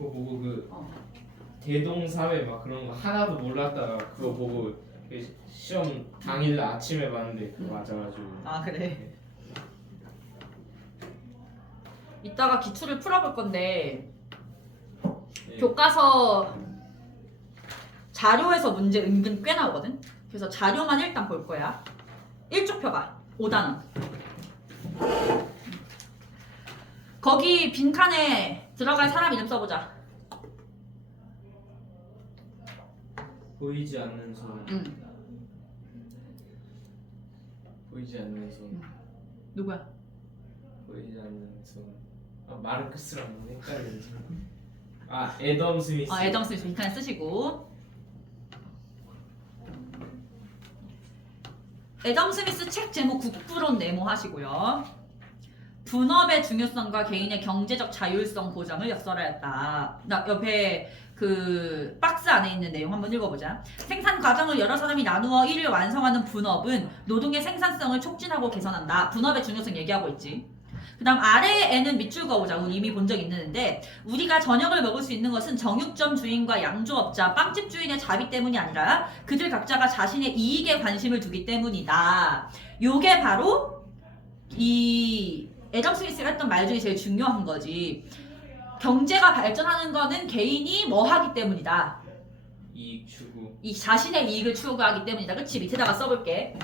그거 보고 그 어. 대동사회 막 그런 거 하나도 몰랐다가 그거 보고 그 시험 당일 아침에 봤는데 그거 맞아가지고. 아 그래. 이따가 기출을 풀어볼 건데 네. 교과서 자료에서 문제 은근 꽤 나오거든. 그래서 자료만 일단 볼 거야. 1쪽 펴봐. 5단원. 거기 빈칸에 들어갈 사람 이름 써보자. 보이지 않는 손. 보이지 않는 손. 누구야? 보이지 않는 손. 아 마르크스랑 너무 헷갈리지. 아 애덤 스미스. 애덤 스미스 빈칸에 쓰시고. 애덤 스미스 책 제목 국부론 네모하시고요. 분업의 중요성과 개인의 경제적 자율성 보장을 역설하였다. 나 옆에 그 박스 안에 있는 내용 한번 읽어보자. 생산 과정을 여러 사람이 나누어 일을 완성하는 분업은 노동의 생산성을 촉진하고 개선한다. 분업의 중요성 얘기하고 있지. 그 다음 아래에는 밑줄 그어보자. 우리 이미 본 적 있는데 우리가 저녁을 먹을 수 있는 것은 정육점 주인과 양조업자, 빵집 주인의 자비 때문이 아니라 그들 각자가 자신의 이익에 관심을 두기 때문이다. 요게 바로 이 애덤 스미스가 했던 말 중에 제일 중요한 거지. 경제가 발전하는 거는 개인이 뭐 하기 때문이다. 이익 추구. 이 자신의 이익을 추구하기 때문이다. 그치? 밑에다가 써볼게.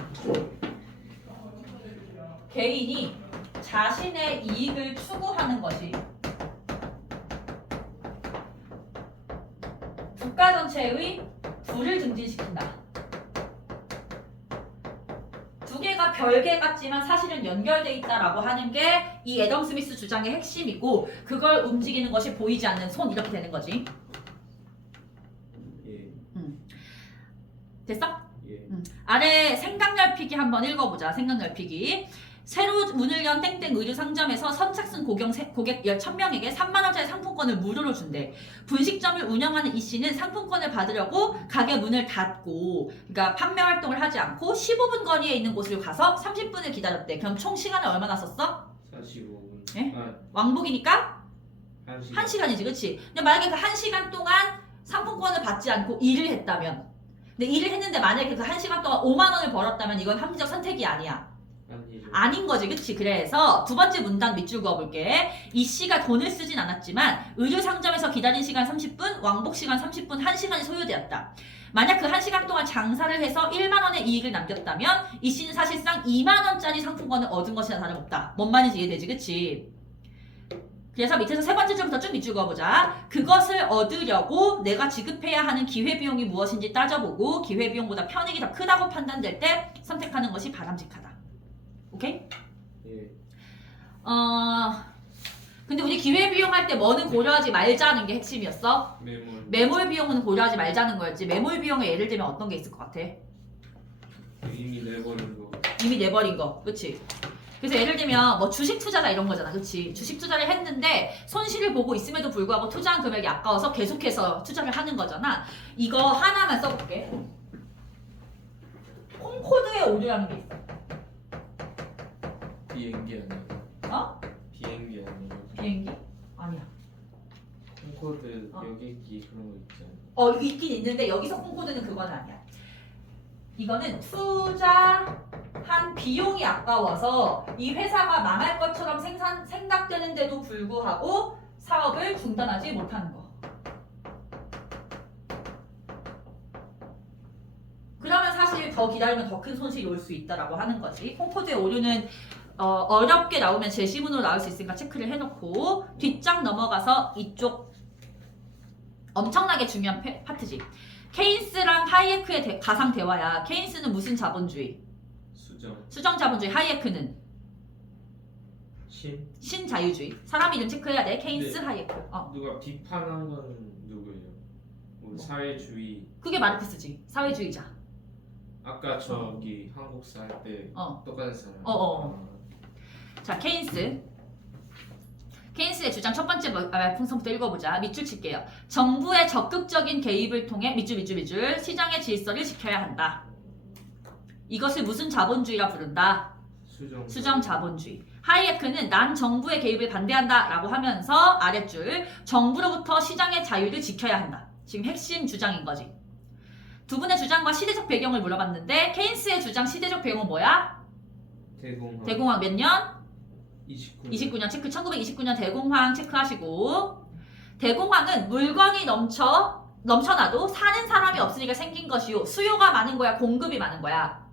개인이 자신의 이익을 추구하는 것이 국가 전체의 부를 증진시킨다. 두 개가 별개 같지만 사실은 연결돼 있다라고 하는 게 이 애덤 스미스 주장의 핵심이고 그걸 움직이는 것이 보이지 않는 손 이렇게 되는 거지. 예. 됐어? 예. 아래 생각 넓히기 한번 읽어보자. 생각 넓히기. 새로 문을 연 땡땡 의류 상점에서 선착순 고객 10,000명에게 3만원짜리 상품권을 무료로 준대. 분식점을 운영하는 이 씨는 상품권을 받으려고 가게 문을 닫고, 그러니까 판매 활동을 하지 않고 15분 거리에 있는 곳을 가서 30분을 기다렸대. 그럼 총 시간을 얼마나 썼어? 45분. 예? 아, 왕복이니까 1시간. 1시간이지, 그치? 근데 만약에 그 1시간 동안 상품권을 받지 않고 일을 했다면, 근데 일을 했는데 만약에 그 1시간 동안 5만원을 벌었다면 이건 합리적 선택이 아니야. 아니죠. 아닌 거지, 그치? 그래서 두 번째 문단 밑줄 그어볼게. 이 씨가 돈을 쓰진 않았지만 의류 상점에서 기다린 시간 30분, 왕복 시간 30분, 1시간이 소요되었다. 만약 그 1시간 동안 장사를 해서 1만원의 이익을 남겼다면 이 씨는 사실상 2만원짜리 상품권을 얻은 것이나 다름없다. 뭔 말인지 이해되지, 그치? 그래서 밑에서 세 번째 줄부터 쭉 밑줄 그어보자. 그것을 얻으려고 내가 지급해야 하는 기회비용이 무엇인지 따져보고 기회비용보다 편익이 더 크다고 판단될 때 선택하는 것이 바람직하다. 오케이? 예. 근데 우리 기회비용 할 때 뭐는 고려하지 말자는 게 핵심이었어? 매몰 비용은 고려하지 말자는 거였지. 매몰 비용에 예를 들면 어떤 게 있을 것 같아? 이미 내버린 거. 이미 내버린 거, 그치? 그래서 예를 들면 뭐 주식 투자자 이런 거잖아, 그치? 주식 투자를 했는데 손실을 보고 있음에도 불구하고 투자한 금액이 아까워서 계속해서 투자를 하는 거잖아. 이거 하나만 써볼게. 콩코드에 오류라는 게 있어. 비행기 아니에요? 어? 비행기 아니에요? 비행기? 아니야. 콩코드 어. 여객기 그런 거 있잖아요. 이거 있긴 있는데 여기서 콩코드는 그건 아니야. 이거는 투자한 비용이 아까워서 이 회사가 망할 것처럼 생각되는데도 불구하고 사업을 중단하지 못하는 거. 그러면 사실 더 기다리면 더 큰 손실이 올 수 있다라고 하는 거지. 콩코드의 오류는 어렵게 나오면 제시문으로 나올 수 있으니까 체크를 해놓고 뒷장 넘어가서 이쪽 엄청나게 중요한 파트지. 케인스랑 하이에크의 가상 대화야. 케인스는 무슨 자본주의? 수정 자본주의. 하이에크는 신자유주의. 사람 이름 체크해야 돼. 케인스, 네. 하이에크. 누가 비판한 건 누구예요? 뭐 사회주의. 그게 마르크스지. 사회주의자. 아까 저기 한국사 할 때 똑같은 사람. 자, 케인스의 주장 첫 번째 말풍선부터 읽어보자. 밑줄 칠게요. 정부의 적극적인 개입을 통해 밑줄 시장의 질서를 지켜야 한다. 이것을 무슨 자본주의라 부른다? 수정 자본주의. 하이에크는 난 정부의 개입을 반대한다라고 하면서 아랫줄 정부로부터 시장의 자유를 지켜야 한다. 지금 핵심 주장인 거지. 두 분의 주장과 시대적 배경을 물어봤는데 케인스의 주장 시대적 배경은 뭐야? 대공황 몇 년? 29년 체크. 1929년 대공황 체크하시고, 대공황은 물건이 넘쳐나도 사는 사람이 없으니까 생긴 것이요. 수요가 많은 거야, 공급이 많은 거야?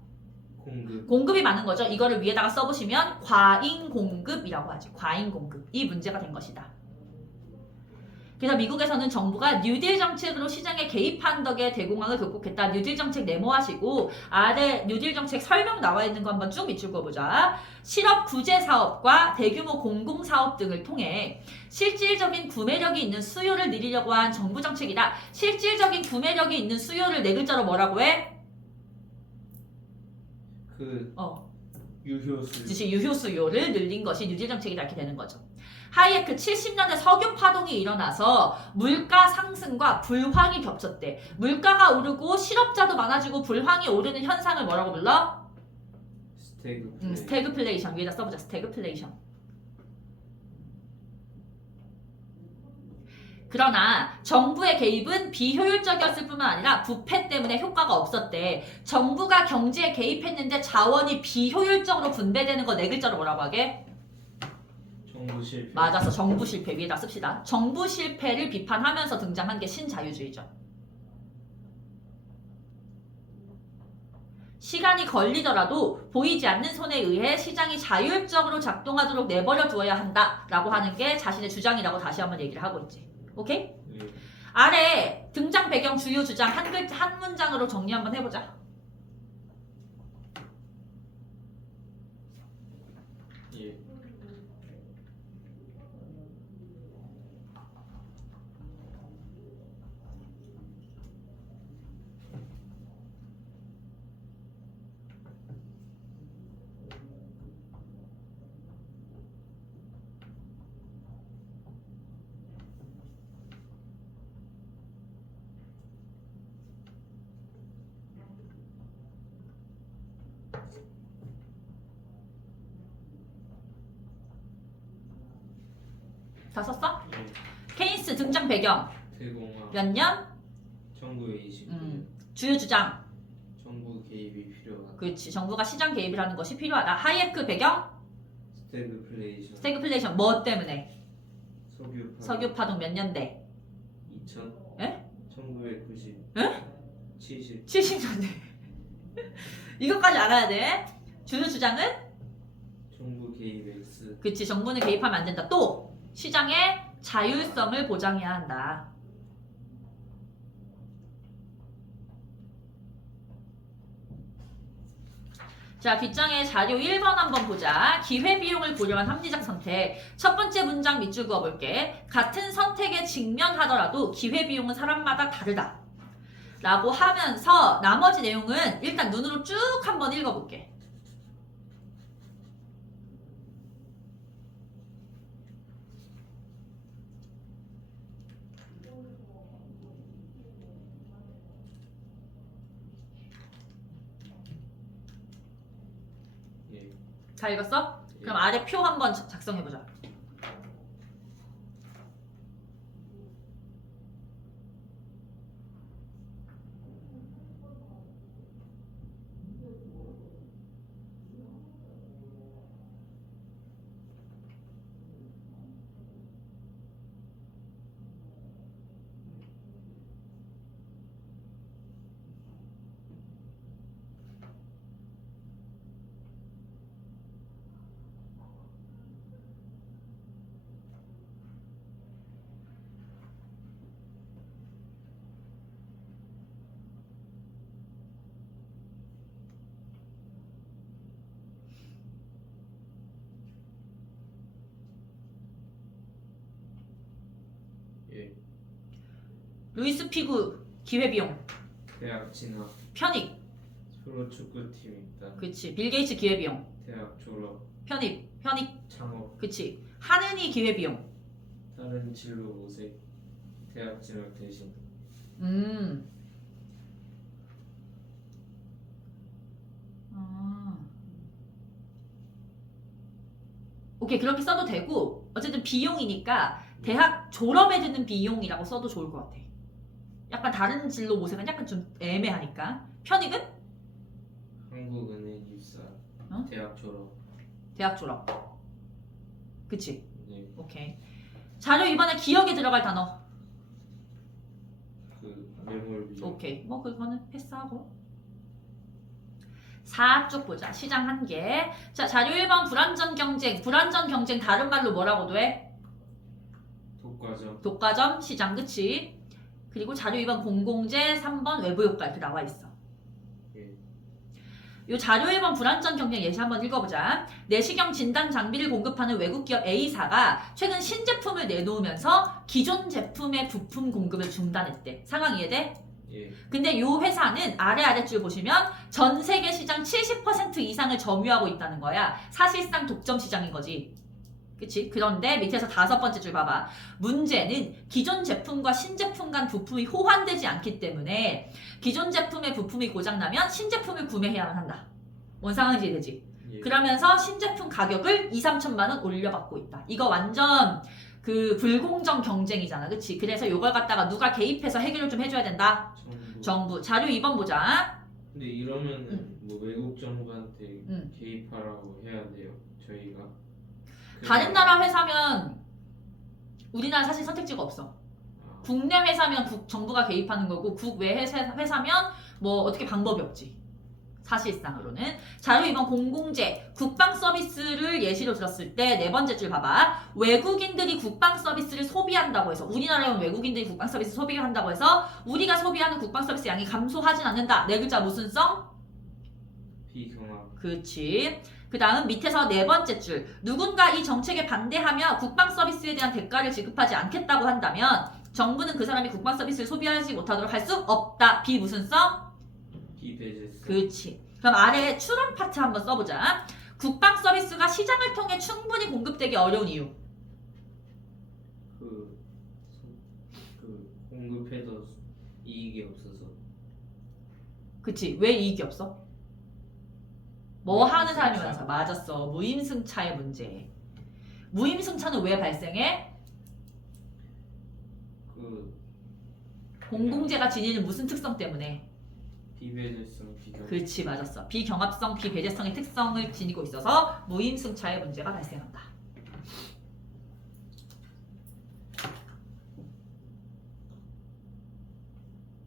공급이 많은 거죠. 이거를 위에다가 써보시면 과잉 공급이라고 하죠. 과잉 공급. 이 문제가 된 것이다. 그래서 미국에서는 정부가 뉴딜 정책으로 시장에 개입한 덕에 대공황을 극복했다. 뉴딜 정책 네모하시고 아래 뉴딜 정책 설명 나와 있는 거 한번 쭉 밑줄 그어보자. 실업 구제 사업과 대규모 공공 사업 등을 통해 실질적인 구매력이 있는 수요를 늘리려고 한 정부 정책이다. 실질적인 구매력이 있는 수요를 네 글자로 뭐라고 해? 유효 수요를 늘린 것이 뉴딜 정책이다 이렇게 되는 거죠. 하이에크 70년대 석유 파동이 일어나서 물가 상승과 불황이 겹쳤대. 물가가 오르고 실업자도 많아지고 불황이 오르는 현상을 뭐라고 불러? 스태그플레이션. 위에다 써보자. 스태그플레이션. 그러나 정부의 개입은 비효율적이었을 뿐만 아니라 부패 때문에 효과가 없었대. 정부가 경제에 개입했는데 자원이 비효율적으로 분배되는 거 네 글자로 뭐라고 하게? 정부 실패. 맞았어. 정부 실패. 위에다 씁시다. 정부 실패를 비판하면서 등장한 게 신자유주의죠. 시간이 걸리더라도 보이지 않는 손에 의해 시장이 자율적으로 작동하도록 내버려 두어야 한다라고 하는 게 자신의 주장이라고 다시 한번 얘기를 하고 있지. 오케이? 아래 등장 배경 주요 주장 한 문장으로 정리 한번 해보자. 다 썼어? 케인스 등장 배경 대공황 몇 년? 1929년. 주요 주장 정부 개입이 필요하다. 그렇지. 정부가 시장 개입을 하는 것이 필요하다. 하이에크 배경? 스태그플레이션. 뭐 때문에? 석유 파동 몇 년대? 2000? 에? 1990. 에? 70년대. 이것까지 알아야 돼. 주요 주장은? 정부 개입 X. 그치. 정부는 개입하면 안 된다. 또 시장의 자율성을 보장해야 한다. 자, 뒷장의 자료 1번 한번 보자. 기회비용을 고려한 합리적 선택. 첫 번째 문장 밑줄 그어볼게. 같은 선택에 직면하더라도 기회비용은 사람마다 다르다. 라고 하면서 나머지 내용은 일단 눈으로 쭉 한번 읽어볼게. 다 읽었어? 그럼 아래 표 한번 작성해보자. 루이스 피구 기회비용. 대학 진학. 편입. 프로축구팀 입단. 그치. 빌 게이츠 기회비용. 대학 졸업. 편입. 창업. 그치. 하느니 기회비용. 다른 진로 모색. 대학 진학 대신. 오케이 그렇게 써도 되고 어쨌든 비용이니까 대학 졸업에 드는 비용이라고 써도 좋을 것 같아. 약간 다른 진로 모색은 약간 좀 애매하니까. 편익은? 한국은행 입사. 어? 대학 졸업. 대학 졸업. 그치? 네. 오케이. 자료 이번에 기억에 들어갈 단어. 그 매몰 비용. 오케이. 뭐 그거는 패스하고. 4쪽 보자. 시장 한계. 자, 자료 1번 불완전 경쟁. 불완전 경쟁 다른 말로 뭐라고도 해? 독과점. 독과점 시장 그치? 그리고 자료 2번 공공재 3번 외부 효과 이렇게 나와 있어. 예. 요 자료 1번 불완전 경쟁 예시 한번 읽어보자. 내시경 진단 장비를 공급하는 외국 기업 A사가 최근 신제품을 내놓으면서 기존 제품의 부품 공급을 중단했대. 상황 이해돼? 예. 근데 요 회사는 아래줄 보시면 전 세계 시장 70% 이상을 점유하고 있다는 거야. 사실상 독점 시장인 거지. 그치? 그런데 밑에서 5번째 줄 봐봐. 문제는 기존 제품과 신제품 간 부품이 호환되지 않기 때문에 기존 제품의 부품이 고장나면 신제품을 구매해야만 한다. 뭔 상황인지 이해되지? 예. 그러면서 신제품 가격을 2~3천만 원 올려받고 있다. 이거 완전 그 불공정 경쟁이잖아. 그치? 그래서 요걸 갖다가 누가 개입해서 해결을 좀 해줘야 된다. 정부. 자료 2번 보자. 근데 이러면은 뭐 외국 정부한테 개입하라고 해야 돼요. 저희가. 다른 나라 회사면 우리나라 사실 선택지가 없어. 국내 회사면 정부가 개입하는 거고 국외 회사면 뭐 어떻게 방법이 없지. 사실상으로는. 자료 2번 공공재 국방 서비스를 예시로 들었을 때 4번째 줄 봐봐. 외국인들이 국방 서비스를 소비한다고 해서 우리나라에 외국인들이 국방 서비스 소비한다고 해서 우리가 소비하는 국방 서비스 양이 감소하진 않는다. 4글자 무슨 성? 비경합. 그치. 그 다음 밑에서 4번째 줄. 누군가 이 정책에 반대하며 국방 서비스에 대한 대가를 지급하지 않겠다고 한다면 정부는 그 사람이 국방 서비스를 소비하지 못하도록 할 수 없다. 비 무슨 성? 비배제성. 그치. 그럼 아래 추론 파트 한번 써보자. 국방 서비스가 시장을 통해 충분히 공급되기 어려운 이유. 그 공급해도 이익이 없어서. 그치. 왜 이익이 없어? 뭐 하는 사람이 무임승차. 많아서. 맞았어. 무임승차의 문제. 무임승차는 왜 발생해? 그 공공재가 지니는 무슨 특성 때문에? 비배제성 비경. 그렇지 맞았어. 비경합성, 비배제성의 특성을 지니고 있어서 무임승차의 문제가 발생한다.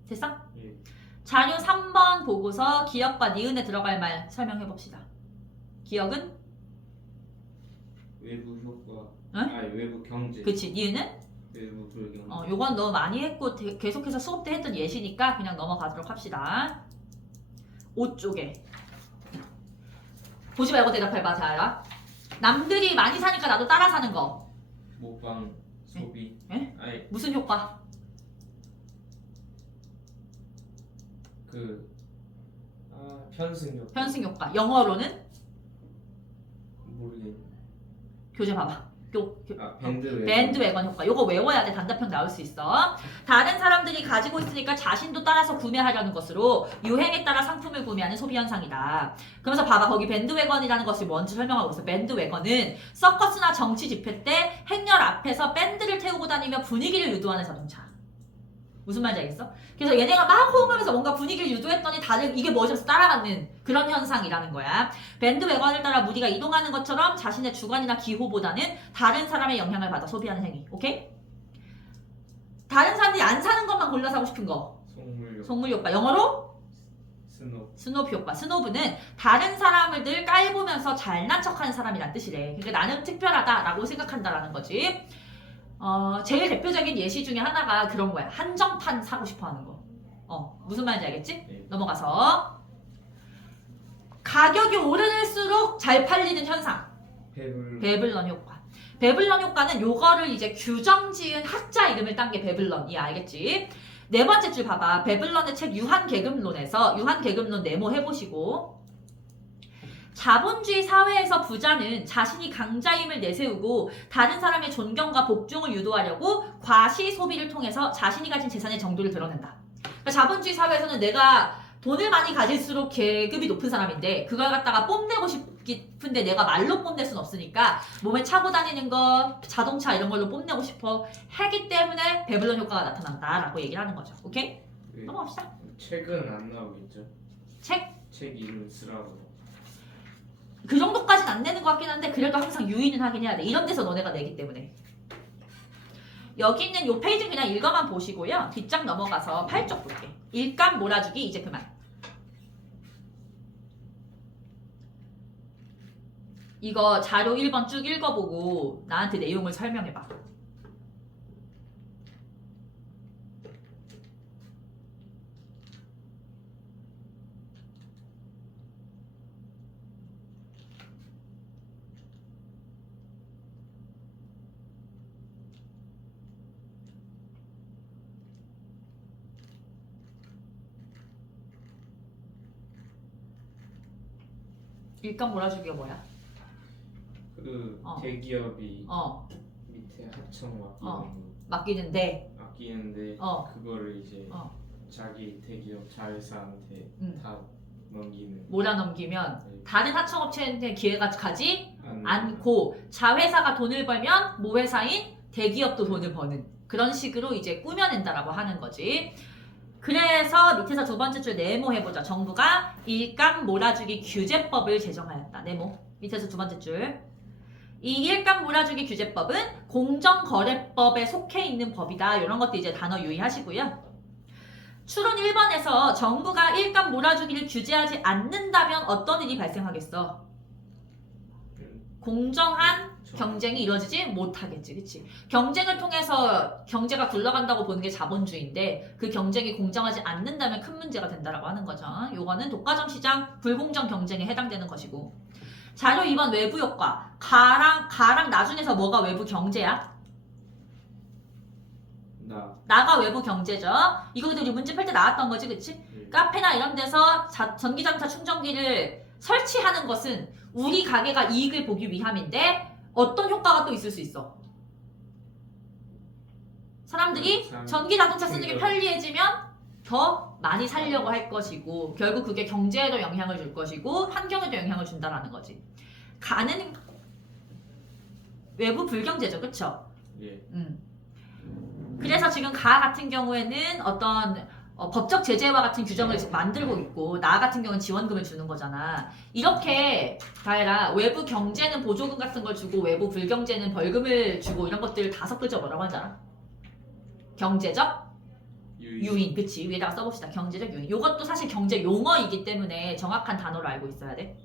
됐어? 예. 자료 3번 보고서 기억과 니은에 들어갈 말 설명해 봅시다. 기억은? 외부 효과. 응? 아니 외부 경제. 그치. 니은은? 외부 불경제. 요건 너무 많이 했고 계속해서 수업 때 했던 예시니까 그냥 넘어가도록 합시다. 5쪽에 보지 말고 대답해봐. 자야. 남들이 많이 사니까 나도 따라 사는 거. 모방 소비. 에? 아니 무슨 효과? 편승 효과. 편승 효과. 영어로는? 모르겠. 교재 봐봐. 밴드웨건. 밴드웨건 효과. 요거 외워야 돼. 단답형 나올 수 있어. 다른 사람들이 가지고 있으니까 자신도 따라서 구매하려는 것으로 유행에 따라 상품을 구매하는 소비 현상이다. 그러면서 봐봐. 거기 밴드웨건이라는 것을 뭔지 설명하고 있어. 밴드웨건은 서커스나 정치 집회 때 행렬 앞에서 밴드를 태우고 다니며 분위기를 유도하는 자동차. 무슨 말인지 알겠어? 그래서 얘네가 막 호흡하면서 뭔가 분위기를 유도했더니 다들 이게 뭐지? 하면서 따라가는 그런 현상이라는 거야. 밴드웨건을 따라 무리가 이동하는 것처럼 자신의 주관이나 기호보다는 다른 사람의 영향을 받아 소비하는 행위. 오케이? 다른 사람들이 안 사는 것만 골라 사고 싶은 거. 속물 효과. 속물 효과. 영어로? 스노. 스노브 효과. 스노브는 다른 사람들 깔보면서 잘난 척하는 사람이란 뜻이래. 그러니까 나는 특별하다라고 생각한다라는 거지. 제일 대표적인 예시 중에 하나가 그런 거야. 한정판 사고 싶어 하는 거. 무슨 말인지 알겠지? 네. 넘어가서 가격이 오를수록 잘 팔리는 현상. 배블런 효과. 배블런 효과는 요거를 이제 규정 지은 학자 이름을 딴 게 배블런이야. 알겠지? 4번째 줄 봐봐. 배블런의 책 유한계급론에서 유한계급론 네모 해보시고 자본주의 사회에서 부자는 자신이 강자임을 내세우고 다른 사람의 존경과 복종을 유도하려고 과시 소비를 통해서 자신이 가진 재산의 정도를 드러낸다. 그러니까 자본주의 사회에서는 내가 돈을 많이 가질수록 계급이 높은 사람인데 그걸 갖다가 뽐내고 싶은데 내가 말로 뽐낼 순 없으니까 몸에 차고 다니는 거, 자동차 이런 걸로 뽐내고 싶어 하기 때문에 배블론 효과가 나타난다라고 얘기를 하는 거죠. 오케이? 그 넘어갑시다. 책은 안 나오겠죠? 책? 책 이름 쓰라고. 그 정도까지는 안 내는 것 같긴 한데 그래도 항상 유의는 하긴 해야 돼. 이런 데서 너네가 내기 때문에. 여기 있는 요 페이지 그냥 읽어만 보시고요. 뒷장 넘어가서 8쪽 볼게. 일감 몰아주기 이제 그만. 이거 자료 1번 쭉 읽어보고 나한테 내용을 설명해봐. 일감 몰아주기가 뭐야? 그 어. 대기업이 어, 밑에 하청 어. 맡기는 맡기는데 아끼는데 어. 그거를 이제 어. 자기 대기업 자회사한테 다 넘기는. 몰아넘기면 네. 다른 하청업체한테 기회가 가지 안- 않고 자회사가 돈을 벌면 모회사인 대기업도 돈을 버는 그런 식으로 이제 꾸며낸다라고 하는 거지. 그래서 밑에서 두 번째 줄 네모해보자. 정부가 일감 몰아주기 규제법을 제정하였다. 네모. 밑에서 두 번째 줄. 이 일감 몰아주기 규제법은 공정거래법에 속해 있는 법이다. 이런 것도 이제 단어 유의하시고요. 추론 1번에서 정부가 일감 몰아주기를 규제하지 않는다면 어떤 일이 발생하겠어? 공정한 경쟁이 이루어지지 못하겠지, 그치? 경쟁을 통해서 경제가 굴러간다고 보는 게 자본주의인데 그 경쟁이 공정하지 않는다면 큰 문제가 된다라고 하는 거죠. 요거는 독과점 시장 불공정 경쟁에 해당되는 것이고. 자료 2번 외부 효과. 가랑 나중에서 뭐가 외부 경제야? 나가 외부 경제죠. 이거 근데 우리 문제 풀 때 나왔던 거지, 그치? 카페나 이런 데서 전기장차 충전기를 설치하는 것은 우리 가게가 이익을 보기 위함인데 어떤 효과가 또 있을 수 있어? 사람들이 전기 자동차 쓰는 게 편리해지면 더 많이 살려고 할 것이고 결국 그게 경제에도 영향을 줄 것이고 환경에도 영향을 준다라는 거지. 가는 외부 불경제죠, 그쵸? 예. 그래서 지금 가 같은 경우에는 어떤 법적 제재와 같은 규정을 지금 만들고 있고 나 같은 경우는 지원금을 주는 거잖아. 이렇게 가해라. 외부 경제는 보조금 같은 걸 주고 외부 불경제는 벌금을 주고 이런 것들을 다 섞어져 뭐라고 하잖아. 경제적 유인. 그치. 위에다가 써봅시다. 경제적 유인. 이것도 사실 경제 용어이기 때문에 정확한 단어로 알고 있어야 돼.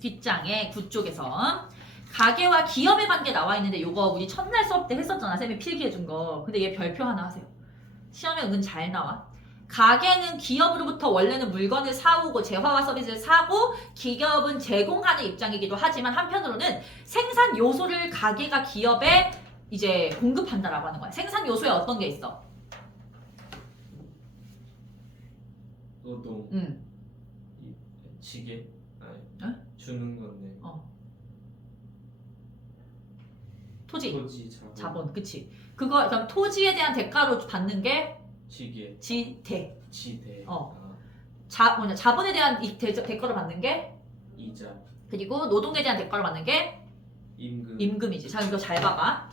뒷장에 9쪽에서 가계와 기업의 관계 나와 있는데 요거 우리 첫날 수업 때 했었잖아. 쌤이 필기해준 거. 근데 얘 별표 하나 하세요. 시험에 은근 잘 나와. 가계는 기업으로부터 원래는 물건을 사오고 재화와 서비스를 사고 기업은 제공하는 입장이기도 하지만 한편으로는 생산 요소를 가계가 기업에 이제 공급한다라고 하는 거야. 생산 요소에 어떤 게 있어? 노동. 지게. 아니. 주는 건데. 토지, 자본. 자본, 그치? 그거 그럼 토지에 대한 대가로 받는 게 지게. 지대. 지대. 자본에 대한 대가로 받는 게 이자. 그리고 노동에 대한 대가로 받는 게 임금이지. 자, 이거 잘 봐봐.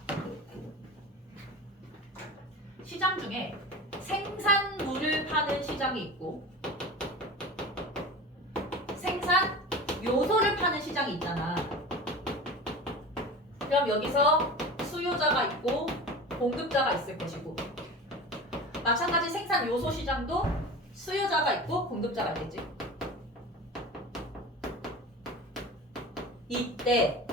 시장 중에 생산물을 파는 시장이 있고 생산 요소를 파는 시장이 있잖아. 그럼 여기서 수요자가 있고 공급자가 있을 것이고 마찬가지 생산 요소 시장도 수요자가 있고 공급자가 있겠지. 이때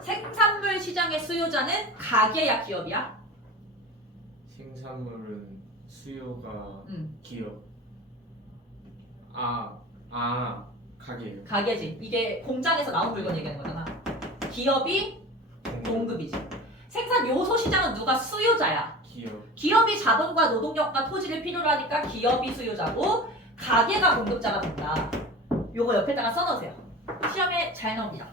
생산물 시장의 수요자는 가게야 기업이야? 생산물은 수요가 기업. 가게요. 가게지. 이게 공장에서 나온 물건 얘기하는 거잖아. 기업이 공급이지. 생산 요소 시장은 누가 수요자야? 기업이 자본과 노동력과 토지를 필요로 하니까 기업이 수요자고 가게가 공급자가 된다. 요거 옆에다가 써놓으세요. 시험에 잘 나옵니다.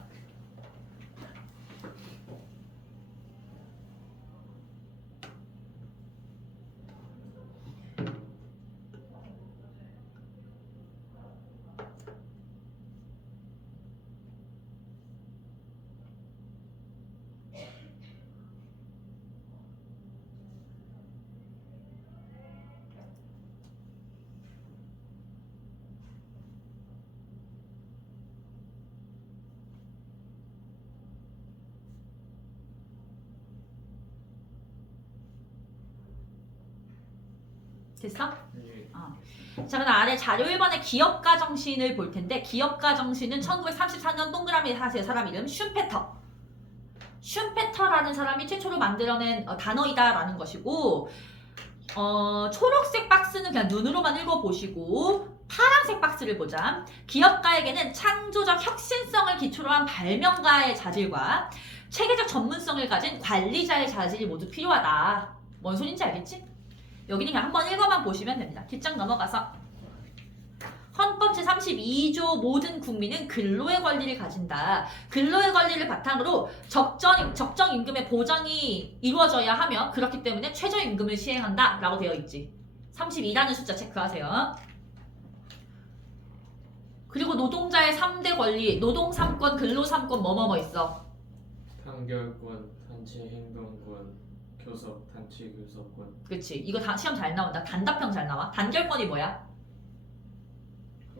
됐어? 예. 자, 그다음 아래 자료 1번에 기업가 정신을 볼 텐데 기업가 정신은 1934년 동그라미 사세요. 사람 이름 슈페터. 슈페터라는 사람이 최초로 만들어낸 단어이다라는 것이고 초록색 박스는 그냥 눈으로만 읽어보시고 파란색 박스를 보자. 기업가에게는 창조적 혁신성을 기초로 한 발명가의 자질과 체계적 전문성을 가진 관리자의 자질이 모두 필요하다. 뭔 소린지 알겠지? 여기는 그냥 한번 읽어만 보시면 됩니다. 뒷장 넘어가서 헌법 제32조 모든 국민은 근로의 권리를 가진다. 근로의 권리를 바탕으로 적정 임금의 보장이 이루어져야 하며 그렇기 때문에 최저임금을 시행한다 라고 되어 있지. 32라는 숫자 체크하세요. 그리고 노동자의 3대 권리, 노동 3권, 근로 3권 뭐뭐뭐 있어. 단결권, 단체 행동권, 교섭, 단체 교섭권. 그치. 이거 다 시험 잘 나온다. 단답형 잘 나와. 단결권이 뭐야?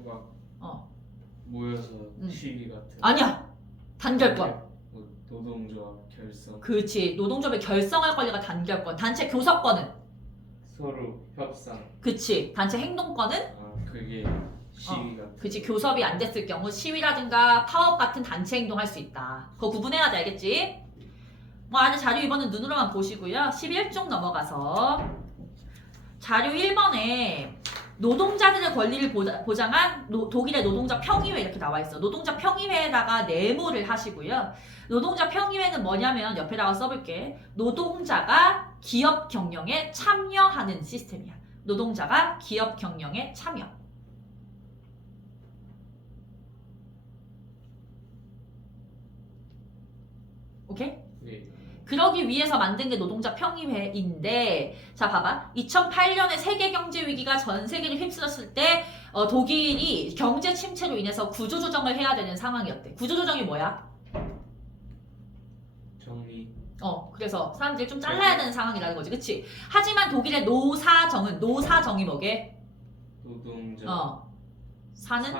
막 어. 모여서 시위 같은. 아니야. 단결권. 뭐 노동조합 결성. 그치. 노동조합의 결성할 권리가 단결권. 단체 교섭권은? 서로 협상. 그치. 단체 행동권은? 그게 시위 같은. 그치. 교섭이 안 됐을 경우 시위라든가 파업 같은 단체 행동할 수 있다. 그거 구분해야 돼. 알겠지? 뭐 안에 자료 2번은 눈으로만 보시고요. 11쪽 넘어가서 자료 1번에 노동자들의 권리를 보장한 독일의 노동자 평의회 이렇게 나와 있어. 노동자 평의회에다가 네모를 하시고요. 노동자 평의회는 뭐냐면 옆에다가 써볼게. 노동자가 기업 경영에 참여하는 시스템이야. 노동자가 기업 경영에 참여. 오케이? 네. 그러기 위해서 만든 게 노동자 평의회인데 자 봐봐 2008년에 세계 경제 위기가 전 세계를 휩쓸었을 때 독일이 경제 침체로 인해서 구조조정을 해야 되는 상황이었대. 구조조정이 뭐야? 정리. 그래서 사람들이 좀 잘라야 되는 상황이라는 거지. 그치? 하지만 독일의 노사정이 뭐게? 노동자. 사는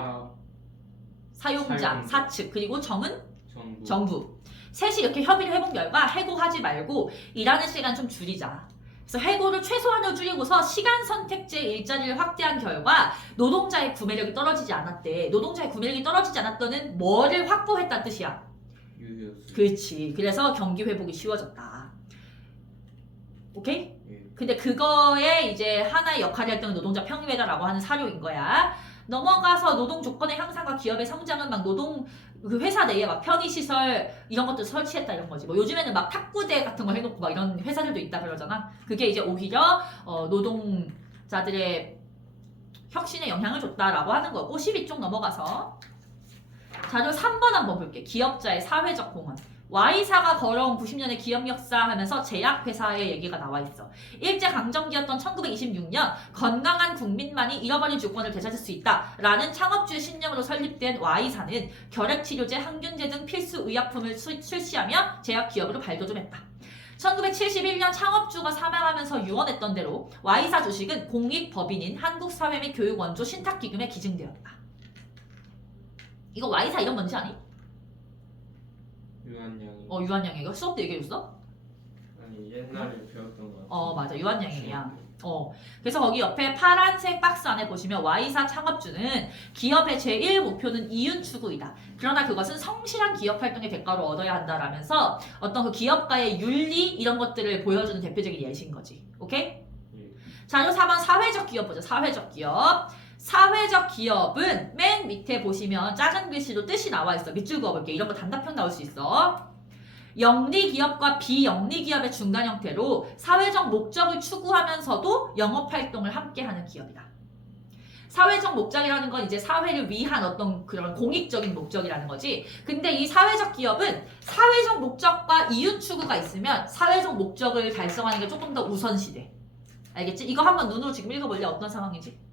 사용자, 사용자. 사측 그리고 정은 정부. 정부. 셋이 이렇게 협의를 해본 결과 해고하지 말고 일하는 시간 좀 줄이자. 그래서 해고를 최소한으로 줄이고서 시간 선택제 일자리를 확대한 결과 노동자의 구매력이 떨어지지 않았대. 노동자의 구매력이 떨어지지 않았더는 뭐를 확보했다는 뜻이야? 유효수. 그렇지. 그래서 경기 회복이 쉬워졌다. 오케이? 예. 근데 그거에 이제 하나의 역할을 했던 노동자 평의회다라고 하는 사료인 거야. 넘어가서 노동 조건의 향상과 기업의 성장은 막 그 회사 내에 막 편의시설 이런 것들 설치했다 이런 거지. 뭐 요즘에는 막 탁구대 같은 거 해놓고 막 이런 회사들도 있다 그러잖아. 그게 이제 오히려 노동자들의 혁신에 영향을 줬다라고 하는 거고 12쪽 넘어가서 자료 3번 한번 볼게. 기업자의 사회적 공헌. Y사가 걸어온 90년의 기업 역사 하면서 제약회사의 얘기가 나와 있어. 일제강점기였던 1926년 건강한 국민만이 잃어버린 주권을 되찾을 수 있다라는 창업주의 신념으로 설립된 Y사는 결핵치료제, 항균제 등 필수 의약품을 출시하며 제약기업으로 발돋움했다. 1971년 창업주가 사망하면서 유언했던 대로 Y사 주식은 공익법인인 한국사회 및 교육원조 신탁기금에 기증되었다. 이거 Y사 이름 뭔지 아니? 유한양이. 유한양이 이거 수업 때 얘기해줬어? 아니 옛날에 배웠던 거 같아. 맞아 유한양이야. 그래서 거기 옆에 파란색 박스 안에 보시면 Y사 창업주는 기업의 제1 목표는 이윤 추구이다. 그러나 그것은 성실한 기업 활동의 대가로 얻어야 한다라면서 어떤 그 기업가의 윤리 이런 것들을 보여주는 대표적인 예시인 거지. 오케이? 예. 자료 4번 사회적 기업 보자. 사회적 기업. 사회적 기업은 맨 밑에 보시면 작은 글씨로 뜻이 나와 있어. 밑줄 그어볼게. 이런 거 단답형 나올 수 있어. 영리 기업과 비영리 기업의 중간 형태로 사회적 목적을 추구하면서도 영업 활동을 함께하는 기업이다. 사회적 목적이라는 건 이제 사회를 위한 어떤 그런 공익적인 목적이라는 거지. 근데 이 사회적 기업은 사회적 목적과 이윤 추구가 있으면 사회적 목적을 달성하는 게 조금 더 우선시돼. 알겠지? 이거 한번 눈으로 지금 읽어볼래? 어떤 상황이지?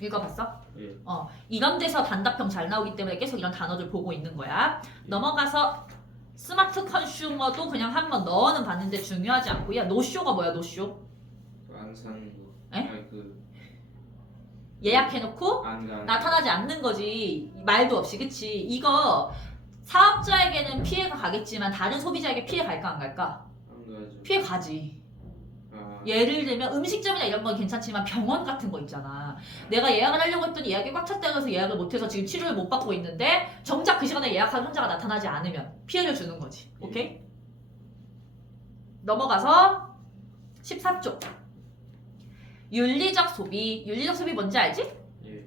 읽어봤어? 예. 이런 데서 단답형 잘 나오기 때문에 계속 이런 단어들 보고 있는 거야. 넘어가서 스마트 컨슈머도 그냥 한번 넣어는 봤는데 중요하지 않고요. 노쇼가 뭐야 노쇼? 안 사는 거. 에? 아니 예약해놓고 안 가. 나타나지 않는 거지. 말도 없이. 그치? 이거 사업자에게는 피해가 가겠지만 다른 소비자에게 피해 갈까 안 갈까? 안 가죠. 피해 가지. 아, 예를 들면 음식점이나 이런 건 괜찮지만 병원 같은 거 있잖아. 내가 예약을 하려고 했더니 예약이 꽉 찼다고 해서 예약을 못해서 지금 치료를 못 받고 있는데 정작 그 시간에 예약한 환자가 나타나지 않으면 피해를 주는 거지. 오케이? 넘어가서 14쪽. 윤리적 소비. 윤리적 소비 뭔지 알지? 예.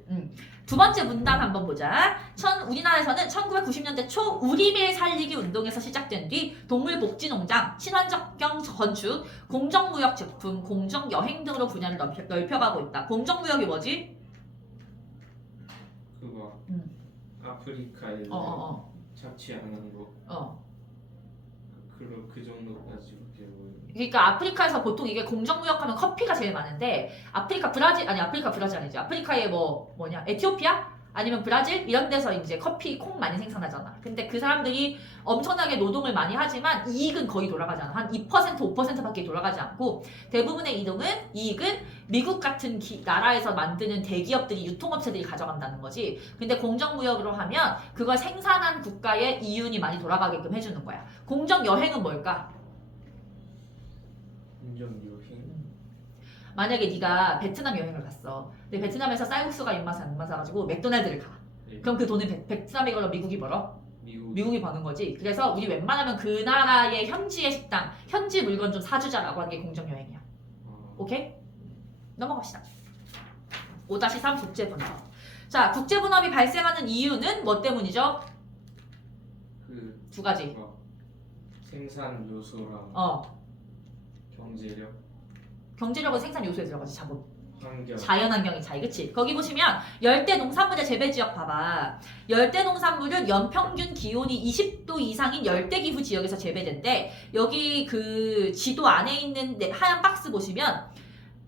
두 번째 문단 한번 보자. 우리나라에서는 1990년대 초 우리밀 살리기 운동에서 시작된 뒤 동물복지농장, 친환경 건축, 공정무역 제품, 공정여행 등으로 분야를 넓혀가고 있다. 공정무역이 뭐지? 그거 아프리카에 어어어. 착취하는 거. 그 정도까지 배워요. 그러니까 아프리카에서 보통 이게 공정무역하면 커피가 제일 많은데 아프리카 브라질 아니지. 아프리카의 뭐냐 에티오피아 아니면 브라질 이런 데서 이제 커피 콩 많이 생산하잖아. 근데 그 사람들이 엄청나게 노동을 많이 하지만 이익은 거의 돌아가지 않아. 한 2% 5%밖에 돌아가지 않고 대부분의 이익은 미국 같은 나라에서 만드는 대기업들이 유통업체들이 가져간다는 거지. 근데 공정무역으로 하면 그걸 생산한 국가의 이윤이 많이 돌아가게끔 해주는 거야. 공정여행은 뭘까? 공정여행. 만약에 네가 베트남 여행을 갔어. 근데 베트남에서 쌀국수가 입맛에 안 맞아가지고 맥도날드를 가. 예. 그럼 그 돈은 베트남이 걸로 미국이 벌어? 미국. 미국이 버는 거지. 그래서 우리 웬만하면 그 나라의 현지의 식당, 현지 물건 좀 사주자라고 하는 게 공정여행이야. 오케이? 넘어갑시다. 5-3 국제분업. 자, 국제분업이 발생하는 이유는 뭐 때문이죠? 두 가지. 생산 요소랑 경제력, 경제력은 생산 요소에 들어가지. 자본. 환경. 자연환경의 차이, 그치? 거기 보시면 열대 농산물의 재배 지역 봐봐. 열대 농산물은 연평균 기온이 20도 이상인 열대기후 지역에서 재배된대. 여기 그 지도 안에 있는 하얀 박스 보시면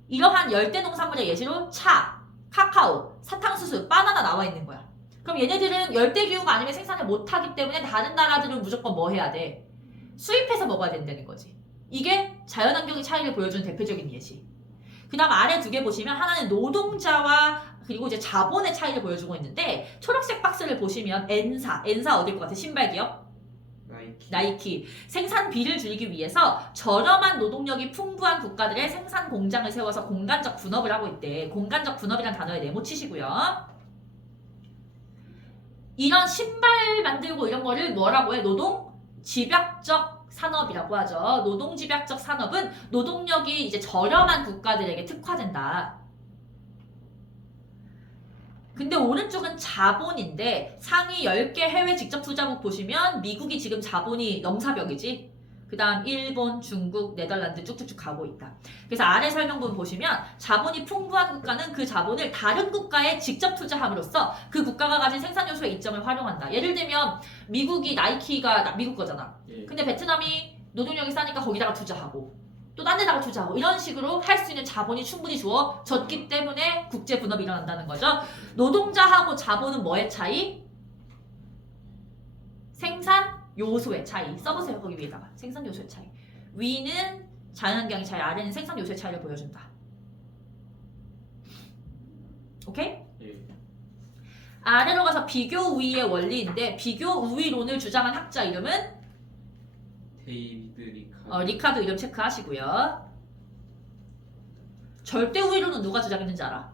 이러한 열대 농산물의 예시로 차, 카카오, 사탕수수, 바나나 나와 있는 거야. 그럼 얘네들은 열대기후가 아니면 생산을 못하기 때문에 다른 나라들은 무조건 뭐 해야 돼? 수입해서 먹어야 된다는 거지. 이게 자연환경의 차이를 보여주는 대표적인 예시. 그 다음 아래 두 개 보시면 하나는 노동자와 그리고 이제 자본의 차이를 보여주고 있는데 초록색 박스를 보시면 엔사 어딜 것 같아? 신발 기업? 나이키. 생산비를 줄이기 위해서 저렴한 노동력이 풍부한 국가들의 생산 공장을 세워서 공간적 분업을 하고 있대. 공간적 분업이란 단어에 네모 치시고요. 이런 신발 만들고 이런 거를 뭐라고 해? 노동 집약적 산업이라고 하죠. 노동 집약적 산업은 노동력이 이제 저렴한 국가들에게 특화된다. 근데 오른쪽은 자본인데 상위 10개 해외 직접 투자국 보시면 미국이 지금 자본이 넘사벽이지. 그 다음 일본, 중국, 네덜란드 쭉쭉쭉 가고 있다. 그래서 아래 설명문 보시면 자본이 풍부한 국가는 그 자본을 다른 국가에 직접 투자함으로써 그 국가가 가진 생산 요소의 이점을 활용한다. 예를 들면 미국이 나이키가 미국 거잖아. 근데 베트남이 노동력이 싸니까 거기다가 투자하고 또 딴 데다가 투자하고 이런 식으로 할 수 있는 자본이 충분히 주어졌기 때문에 국제 분업이 일어난다는 거죠. 노동자하고 자본은 뭐의 차이? 생산 요소의 차이. 써보세요. 거기 위에다가. 생산 요소의 차이. 위는 자연환경의 차이, 아래는 생산 요소의 차이를 보여준다. 오케이? 예. 아래로 가서 비교 우위의 원리인데 비교 우위론을 주장한 학자 이름은 데이비드 리카드. 리카드 이름 체크하시고요. 절대 우위론은 누가 주장했는지 알아?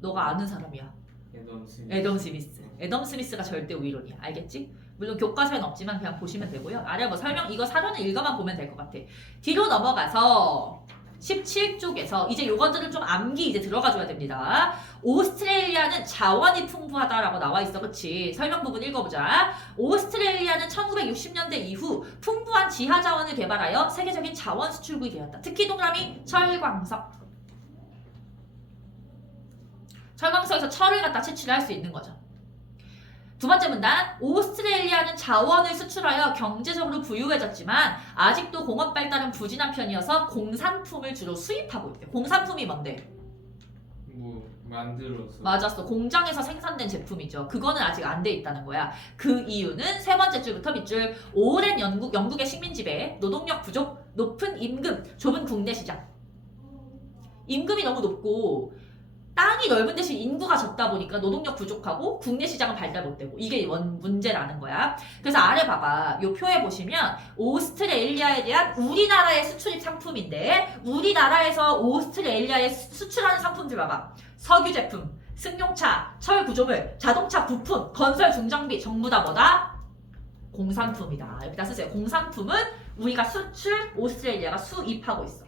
너가 아는 사람이야. 애덤 스미스. 애덤 스미스가 절대 우위론이야. 알겠지? 물론 교과서에는 없지만 그냥 보시면 되고요. 아래 뭐 설명 이거 사전을 읽어만 보면 될 것 같아. 뒤로 넘어가서 17쪽에서 이제 요것들은 좀 암기 이제 들어가줘야 됩니다. 오스트레일리아는 자원이 풍부하다라고 나와 있어. 그치? 설명 부분 읽어보자. 오스트레일리아는 1960년대 이후 풍부한 지하 자원을 개발하여 세계적인 자원 수출국이 되었다. 특히 동그라미 철광석. 철광석에서 철을 갖다 채취를 할 수 있는 거죠. 두 번째 문단, 오스트레일리아는 자원을 수출하여 경제적으로 부유해졌지만 아직도 공업 발달은 부진한 편이어서 공산품을 주로 수입하고 있대요. 공산품이 뭔데? 만들어서. 맞았어. 공장에서 생산된 제품이죠. 그거는 아직 안 돼 있다는 거야. 그 이유는 세 번째 줄부터 밑줄 오랜 영국의 식민 지배, 노동력 부족, 높은 임금, 좁은 국내 시장. 임금이 너무 높고 땅이 넓은 대신 인구가 적다 보니까 노동력 부족하고 국내 시장은 발달 못되고 이게 문제라는 거야. 그래서 아래 봐봐. 요 표에 보시면 오스트레일리아에 대한 우리나라의 수출입 상품인데 우리나라에서 오스트레일리아에 수출하는 상품들 봐봐. 석유 제품, 승용차, 철 구조물, 자동차 부품, 건설 중장비 전부 다 뭐다? 공산품이다. 여기다 쓰세요. 공산품은 우리가 수출, 오스트레일리아가 수입하고 있어.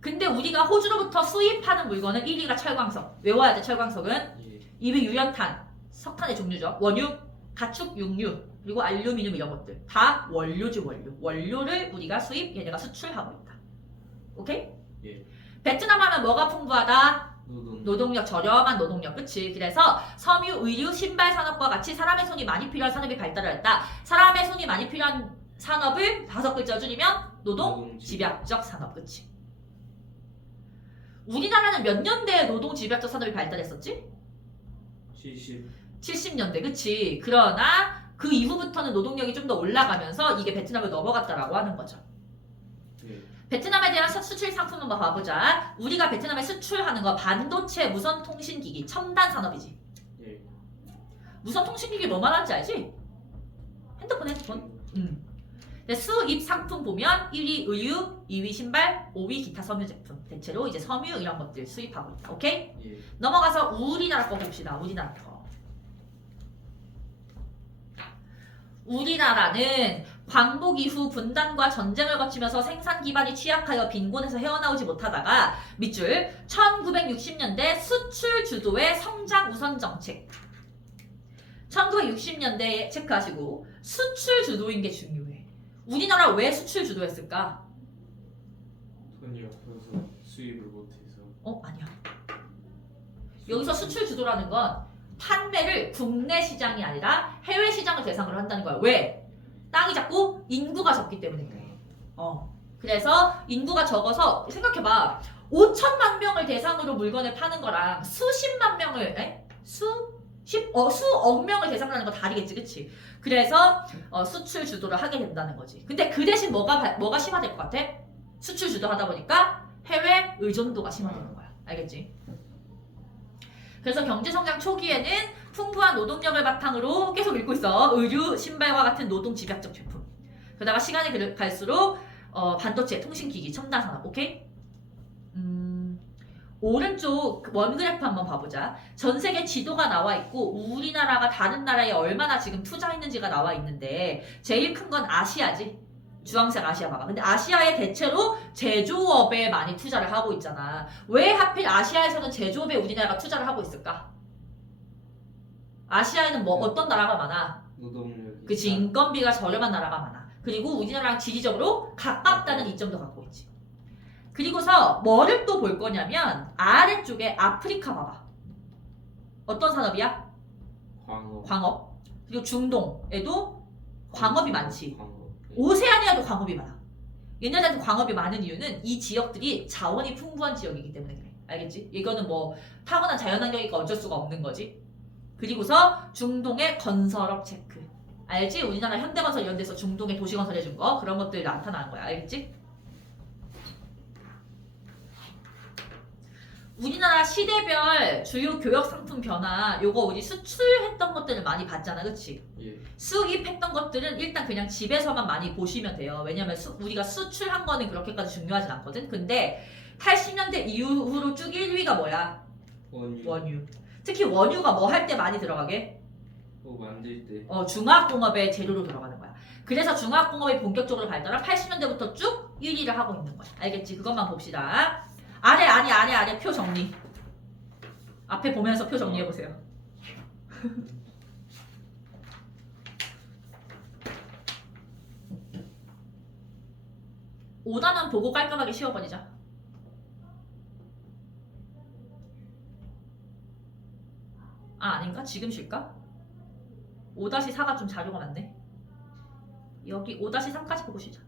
근데 우리가 호주로부터 수입하는 물건은 1위가 철광석. 외워야 돼, 철광석은. 예. 2위 유연탄, 석탄의 종류죠. 원유, 가축, 육류, 그리고 알루미늄 이런 것들. 다 원료지, 원료. 원료를 우리가 수입, 얘네가 수출하고 있다. 오케이? 예. 베트남 하면 뭐가 풍부하다? 노동. 노동력, 저렴한 노동력. 그치? 그래서 섬유, 의류, 신발 산업과 같이 사람의 손이 많이 필요한 산업이 발달을 했다. 사람의 손이 많이 필요한 산업을 5글자 줄이면 노동, 집약적 산업. 그치? 우리나라는 몇 년대에 노동 집약적 산업이 발달했었지? 70년대, 그치? 그러나 그 이후부터는 노동력이 좀 더 올라가면서 이게 베트남을 넘어갔다라고 하는 거죠. 예. 베트남에 대한 수출 상품 한번 봐보자. 우리가 베트남에 수출하는 거 반도체, 무선통신기기, 첨단 산업이지. 예. 무선통신기기 뭐 말하는지 알지? 핸드폰. 근데 수입 상품 보면 1위 의류, 2위 신발, 5위 기타 섬유 제품. 대체로 이제 섬유 이런 것들 수입하고 있다. 오케이? 예. 넘어가서 우리나라 거 봅시다. 우리나라 거. 우리나라는 광복 이후 분단과 전쟁을 거치면서 생산 기반이 취약하여 빈곤에서 헤어나오지 못하다가 밑줄 1960년대 수출 주도의 성장 우선 정책. 1960년대에 체크하시고 수출 주도인 게 중요해. 우리나라 왜 수출 주도했을까? 돈이 없어서 수입을 못해서. 아니야. 여기서 수출 주도라는 건 판매를 국내 시장이 아니라 해외 시장을 대상으로 한다는 거야. 왜? 땅이 작고 인구가 적기 때문에 그래. 그래서 인구가 적어서 생각해봐. 5천만 명을 대상으로 물건을 파는 거랑 수십만 명을 수억 명을 대상으로 하는 거 다르겠지, 그치? 그래서 수출 주도를 하게 된다는 거지. 근데 그 대신 뭐가 심화될 것 같아? 수출 주도하다 보니까 해외 의존도가 심화되는 거야. 알겠지? 그래서 경제성장 초기에는 풍부한 노동력을 바탕으로 계속 읽고 있어. 의류, 신발과 같은 노동 집약적 제품. 그러다가 시간이 갈수록 반도체, 통신기기, 첨단산업. 오케이? 오른쪽 원그래프 한번 봐보자. 전 세계 지도가 나와 있고 우리나라가 다른 나라에 얼마나 지금 투자했는지가 나와 있는데 제일 큰 건 아시아지. 주황색 아시아 봐봐. 근데 아시아에 대체로 제조업에 많이 투자를 하고 있잖아. 왜 하필 아시아에서는 제조업에 우리나라가 투자를 하고 있을까? 아시아에는 뭐 어떤 나라가 많아? 노동력. 그치, 인건비가 저렴한 나라가 많아. 그리고 우리나라랑 지리적으로 가깝다는 이점도 갖고 있지. 그리고서 뭐를 또 볼 거냐면 아래쪽에 아프리카 봐봐. 어떤 산업이야? 광업. 그리고 중동에도 광업이 많지. 오세아니아도 광업이 많아. 얘네들한테 광업이 많은 이유는 이 지역들이 자원이 풍부한 지역이기 때문에 그래. 알겠지? 이거는 뭐 타고난 자연환경이니까 어쩔 수가 없는 거지. 그리고서 중동의 건설업 체크. 알지? 우리나라 현대건설 이런 데서 중동에 도시건설 해준 거 그런 것들 나타나는 거야. 알겠지? 우리나라 시대별 주요 교역 상품 변화 요거 우리 수출했던 것들을 많이 봤잖아. 그치? 예. 수입했던 것들은 일단 그냥 집에서만 많이 보시면 돼요. 왜냐면 우리가 수출한 거는 그렇게까지 중요하진 않거든. 근데 80년대 이후로 쭉 1위가 뭐야? 원유. 특히 원유가 뭐 할 때 많이 들어가게? 만들 때. 중화학공업의 재료로 들어가는 거야. 그래서 중화학공업이 본격적으로 발달한 80년대부터 쭉 1위를 하고 있는 거야. 알겠지? 그것만 봅시다. 아래 표 정리. 앞에 보면서 표 정리해보세요. 5단원 보고 깔끔하게 씌워버리자. 아닌가? 지금 쉴까? 5-4가 좀 자료가 많네. 여기 5-3까지 보고 쉬자.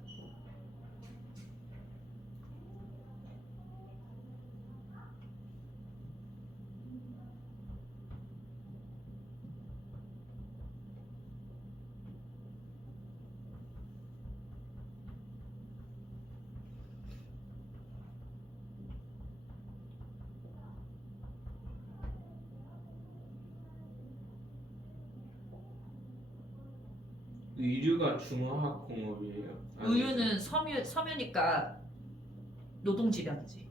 의류가 중화학공업이에요. 의류는 섬유니까 노동집약이지.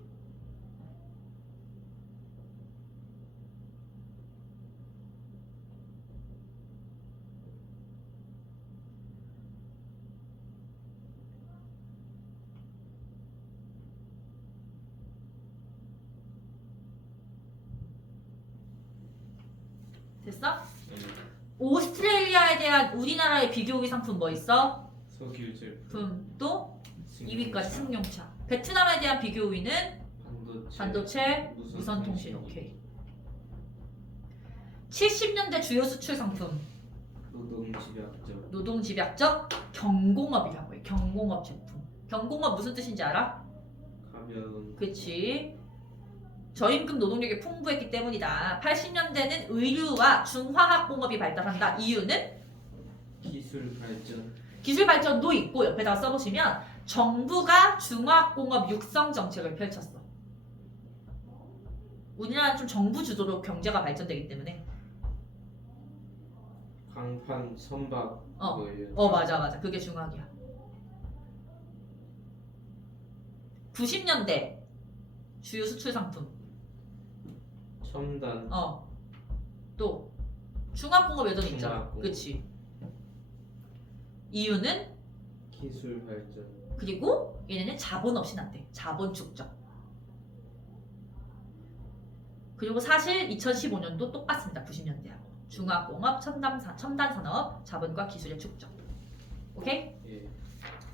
됐어? 오스트레일리아에 대한 우리나라의 비교기 상품 뭐 있어? 석유 제품, 또 2위까지 승용차. 베트남에 대한 비교 우위는 반도체, 무선통신. 오케이. 70년대 주요 수출 상품 노동집약적, 노동집약적 경공업이라고 해. 경공업 제품. 경공업 무슨 뜻인지 알아? 가벼운 그치. 저임금 노동력이 풍부했기 때문이다. 80년대는 의류와 중화학공업이 발달한다. 이유는 기술 발전, 기술 발전도 있고 옆에다가 써보시면 정부가 중화학공업 육성 정책을 펼쳤어. 우리나라는 좀 정부 주도로 경제가 발전되기 때문에. 광판, 선박 거예요. 맞아. 그게 중화학이야. 90년대 주요 수출 상품. 첨단, 또 중화학공업 여전히 있잖아. 중화학공업. 그치. 이유는 기술 발전, 그리고 얘네는 자본 없이 난대. 자본 축적. 그리고 사실 2015년도 똑같습니다. 90년대하고. 중화공업, 첨단 산업, 자본과 기술의 축적. 오케이? 예,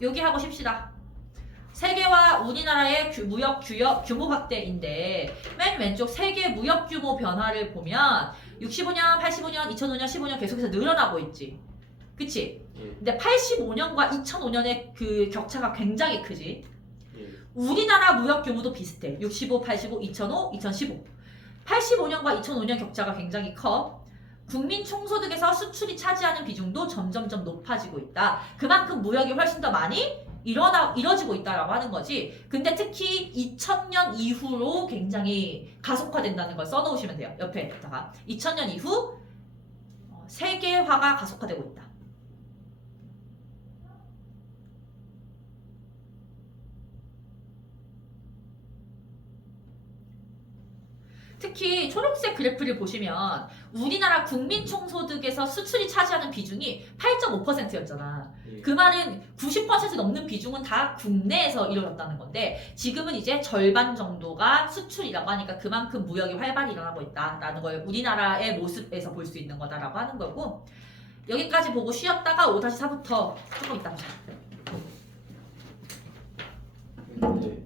여기 하고 쉽시다. 세계와 우리나라의 무역 규모 확대인데 맨 왼쪽 세계 무역 규모 변화를 보면 65년, 85년, 2005년, 15년 계속해서 늘어나고 있지. 그치? 예, 근데 85년과 2005년의 그 격차가 굉장히 크지. 예. 우리나라 무역 규모도 비슷해. 65, 85, 2005, 2015. 85년과 2005년 격차가 굉장히 커. 국민 총소득에서 수출이 차지하는 비중도 점점점 높아지고 있다. 그만큼 무역이 훨씬 더 많이 이뤄지고 있다라고 하는 거지. 근데 특히 2000년 이후로 굉장히 가속화된다는 걸 써놓으시면 돼요. 옆에다가 2000년 이후 세계화가 가속화되고 있다. 특히 초록색 그래프를 보시면 우리나라 국민 총소득에서 수출이 차지하는 비중이 8.5%였잖아. 예. 그 말은 90% 넘는 비중은 다 국내에서 이루어졌다는 건데 지금은 이제 절반 정도가 수출이라고 하니까 그만큼 무역이 활발히 일어나고 있다라는 걸 우리나라의 모습에서 볼 수 있는 거다라고 하는 거고 여기까지 보고 쉬었다가 5-4부터 조금 이따 보자. 근데